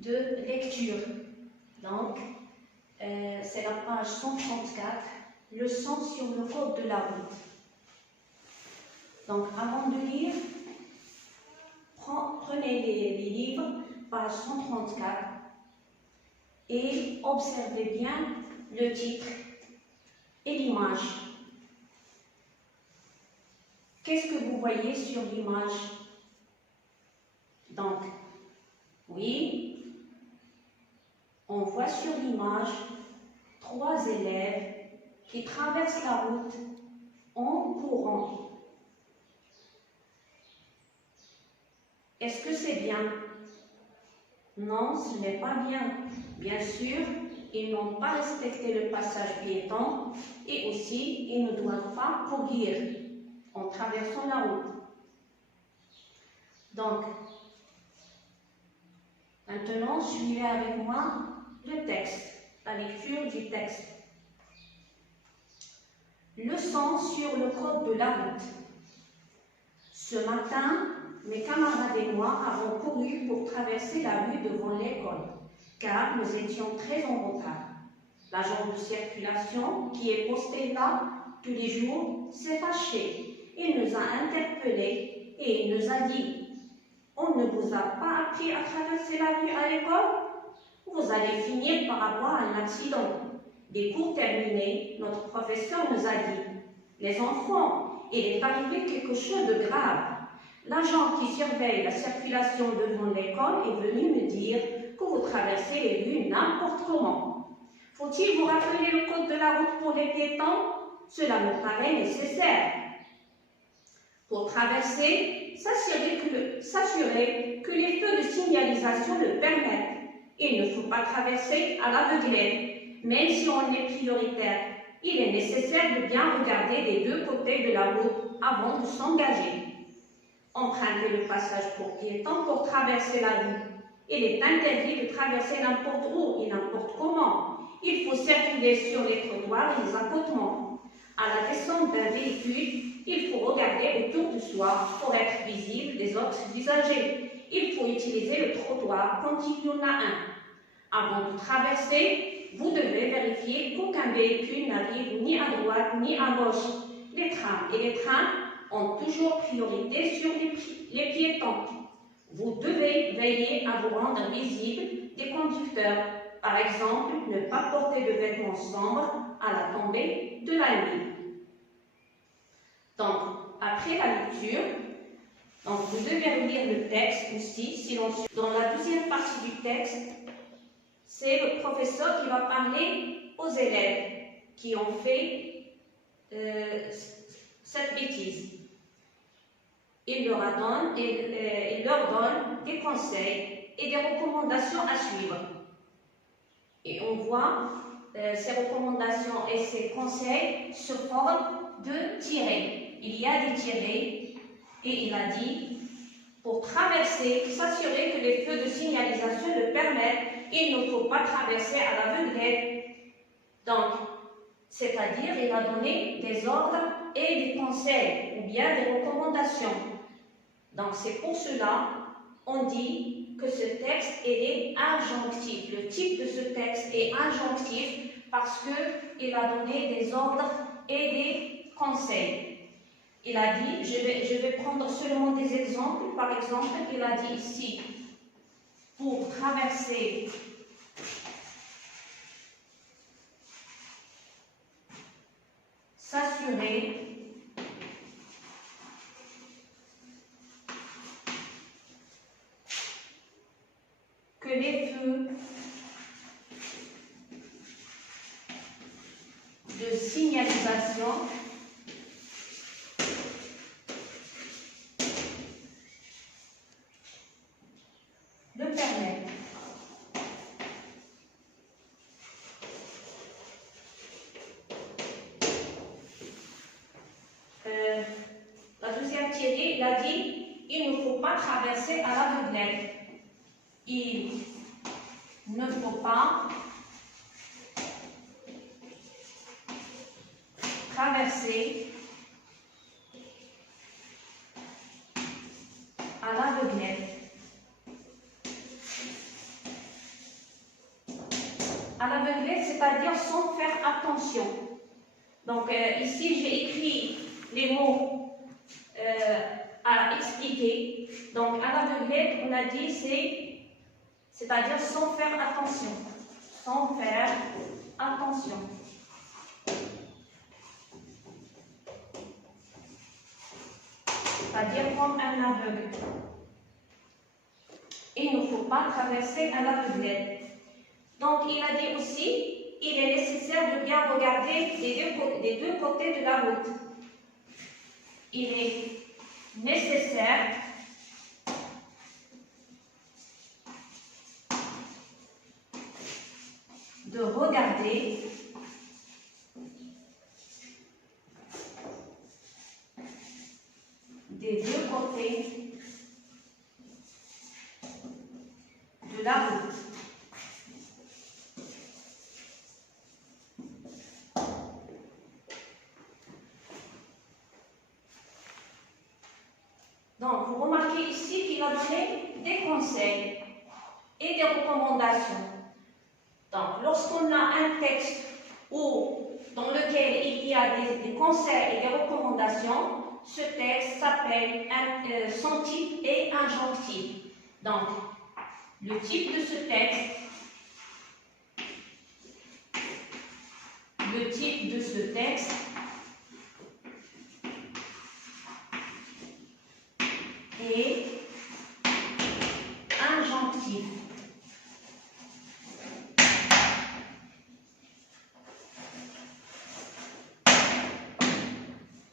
de lecture. Donc, c'est la page 134, leçon sur le code de la route. Donc, avant de lire, prenez les livres, page 134, et observez bien le titre et l'image. Qu'est-ce que vous voyez sur l'image? Donc, oui, on voit sur l'image 3 élèves qui traversent la route en courant. Est-ce que c'est bien? Non, ce n'est pas bien. Bien sûr, ils n'ont pas respecté le passage piéton et aussi, ils ne doivent pas courir en traversant la route. Donc, maintenant, suivez avec moi le texte, la lecture du texte. Leçon sur le code de la route. Ce matin, mes camarades et moi avons couru pour traverser la rue devant l'école, car nous étions très en retard. L'agent de circulation, qui est posté là tous les jours, s'est fâché. Il nous a interpellés et il nous a dit: « On ne vous a pas appris à traverser la rue à l'école? Vous allez finir par avoir un accident. » Des cours terminés, notre professeur nous a dit: « Les enfants, il est arrivé quelque chose de grave. L'agent qui surveille la circulation devant l'école est venu me dire que vous traversez les rues n'importe comment. Faut-il vous rappeler le code de la route pour les piétons? Cela me paraît nécessaire. Pour traverser, s'assurer que les feux de signalisation le permettent. Il ne faut pas traverser à l'aveuglette, même si on est prioritaire. Il est nécessaire de bien regarder les deux côtés de la route avant de s'engager. Emprunter le passage pour piétons pour traverser la rue. Il est interdit de traverser n'importe où et n'importe comment. Il faut circuler sur les trottoirs et les accotements. À la descente d'un véhicule, il faut regarder autour de soi pour être visible des autres usagers. Il faut utiliser le trottoir quand il y en a un. Avant de traverser, vous devez vérifier qu'aucun véhicule n'arrive ni à droite ni à gauche. Les trams et les trains ont toujours priorité sur les piétons. Vous devez veiller à vous rendre visible des conducteurs. Par exemple, ne pas porter de vêtements sombres à la tombée de la nuit. Donc, après la lecture, vous devez lire le texte aussi, silencieux. Dans la deuxième partie du texte, c'est le professeur qui va parler aux élèves qui ont fait cette bêtise. Il leur donne des conseils et des recommandations à suivre. Et on voit ces recommandations et ces conseils se forment de tirets. Il y a des tirets et il a dit: pour traverser, s'assurer que les feux de signalisation le permettent. Il ne faut pas traverser à l'aveuglette. Donc, c'est-à-dire, il a donné des ordres et des conseils ou bien des recommandations. Donc, c'est pour cela on dit que ce texte est adjonctif. Le type de ce texte est adjonctif parce qu'il a donné des ordres et des conseils. Il a dit, je vais prendre seulement des exemples. Par exemple, il a dit ici, pour traverser s'assurer que les feux de signalisation le permettent. La deuxième tirée, il a dit: il ne faut pas traverser à l'aveuglette. Il ne faut pas traverser à l'aveuglette. à l'aveuglette, c'est-à-dire sans faire attention. Donc ici, j'ai écrit les mots à expliquer. Donc à l'aveuglette, on a dit c'est-à-dire sans faire attention. Sans faire attention. C'est-à-dire comme un aveugle. Et il ne faut pas traverser à l'aveuglette. Donc, il a dit aussi, il est nécessaire de bien regarder des deux côtés de la route. Il est nécessaire de regarder des deux côtés de la route. Donc, vous remarquez ici qu'il a donné des conseils et des recommandations. Donc, lorsqu'on a un texte dans lequel il y a des conseils et des recommandations, ce texte s'appelle, son type est injonctif. Donc, le type de ce texte, est injonctif.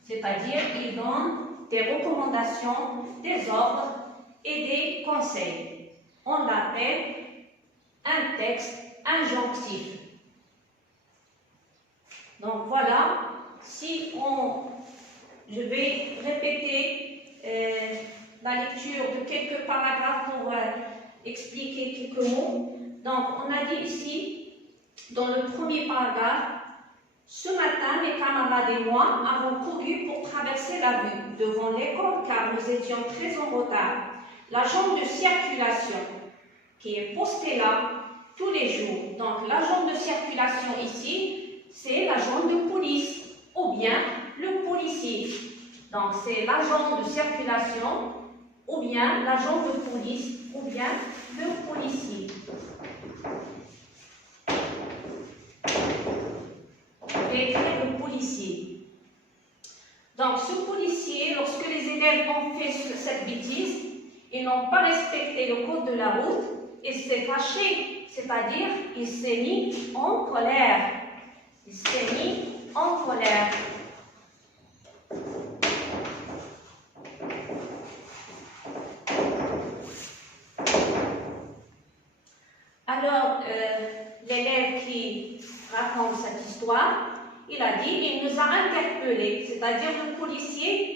C'est-à-dire, il donne des recommandations, des ordres et des conseils. On l'appelle un texte injonctif. Donc voilà, je vais répéter la lecture de quelques paragraphes pour expliquer quelques mots. Donc on a dit ici, dans le premier paragraphe, ce matin, mes camarades et moi avons couru pour traverser la rue devant l'école car nous étions très en retard. L'agent de circulation qui est posté là tous les jours. Donc l'agent de circulation ici, c'est l'agent de police ou bien le policier. Donc c'est l'agent de circulation ou bien l'agent de police ou bien le policier. Le policier. Donc, ce policier, lorsque les élèves ont fait cette bêtise, ils n'ont pas respecté le code de la route et s'est fâché, c'est-à-dire il s'est mis en colère. Il s'est mis en colère. Alors, l'élève qui raconte cette histoire, il a dit, il nous a interpellés, c'est-à-dire le policier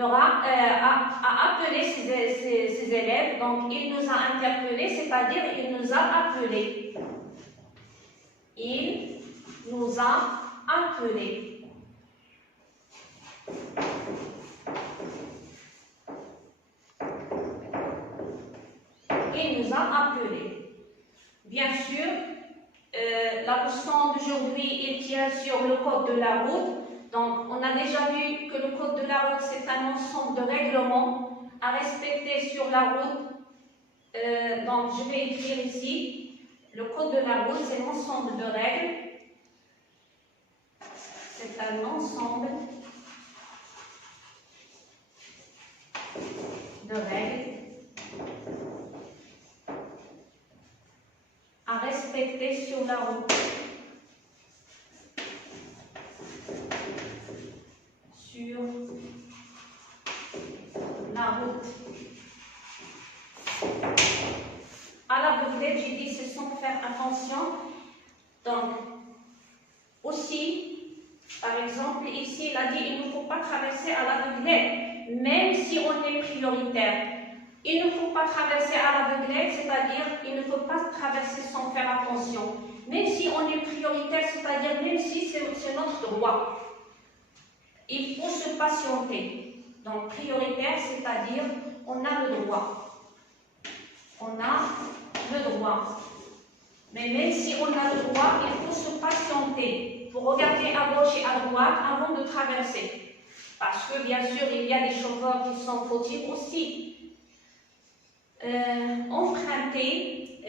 a appelé ses élèves, donc il nous a interpellés, c'est-à-dire il nous a appelés. Il nous a appelés. Il nous a appelés. Bien sûr, la leçon d'aujourd'hui, il tient sur le code de la route. Donc, on a déjà vu que le code de la route, c'est un ensemble de règlements à respecter sur la route. Donc, je vais écrire ici, le code de la route, c'est un ensemble de règles. C'est un ensemble de règles à respecter sur la route. Sur la route. À l'aveuglette, j'ai dit c'est sans faire attention. Donc, aussi, par exemple, ici, il a dit il ne faut pas traverser à l'aveuglette, même si on est prioritaire. Il ne faut pas traverser à l'aveuglette, c'est-à-dire il ne faut pas traverser sans faire attention. Même si on est prioritaire, c'est-à-dire même si c'est notre droit. Il faut se patienter. Donc prioritaire, c'est-à-dire on a le droit. On a le droit. Mais même si on a le droit, il faut se patienter pour regarder à gauche et à droite avant de traverser. Parce que bien sûr, il y a des chauffeurs qui sont fautifs aussi. Emprunter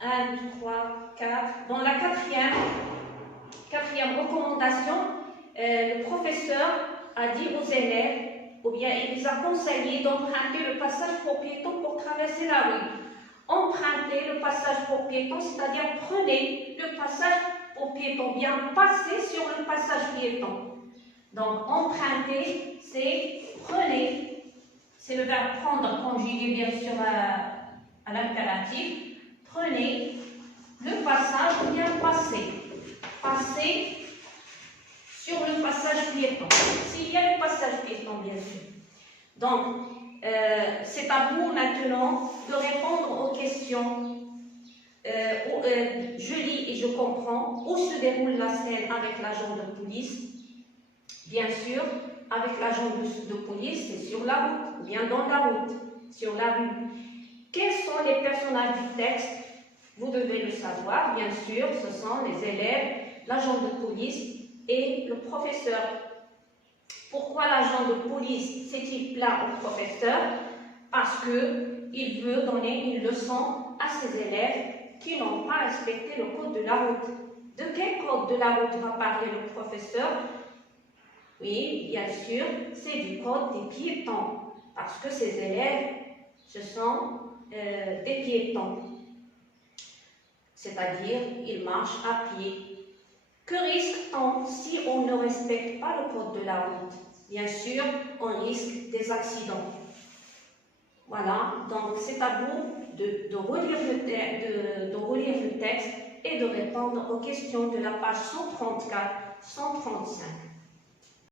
1, 2, 3, 4. Dans la quatrième recommandation, le professeur a dit aux élèves, ou bien il les a conseillé d'emprunter le passage pour piétons pour traverser la rue. Empruntez le passage pour piétons, c'est-à-dire prenez le passage pour piétons, bien passer sur le passage piéton. Donc, emprunter, c'est prenez, c'est le verbe prendre conjugué bien sûr à l'impératif. Prenez le passage ou bien passer. Passer sur le passage piéton. S'il y a le passage piéton, bien sûr. Donc, c'est à vous maintenant de répondre aux questions. Je lis et je comprends où se déroule la scène avec l'agent de police. Bien sûr, avec l'agent de police, c'est sur la route, ou bien dans la route, sur la rue. Quels sont les personnages du texte? Vous devez le savoir, bien sûr, ce sont les élèves, l'agent de police et le professeur. Pourquoi l'agent de police s'est-il plaint au professeur? Parce qu'il veut donner une leçon à ses élèves qui n'ont pas respecté le code de la route. De quel code de la route va parler le professeur? Oui, bien sûr, c'est du code des piétons, parce que ces élèves, ce sont des piétons, c'est-à-dire ils marchent à pied. Que risque-t-on si on ne respecte pas le code de la route? Bien sûr, on risque des accidents. Voilà, donc c'est à vous de relire le texte et de répondre aux questions de la page 134, 135.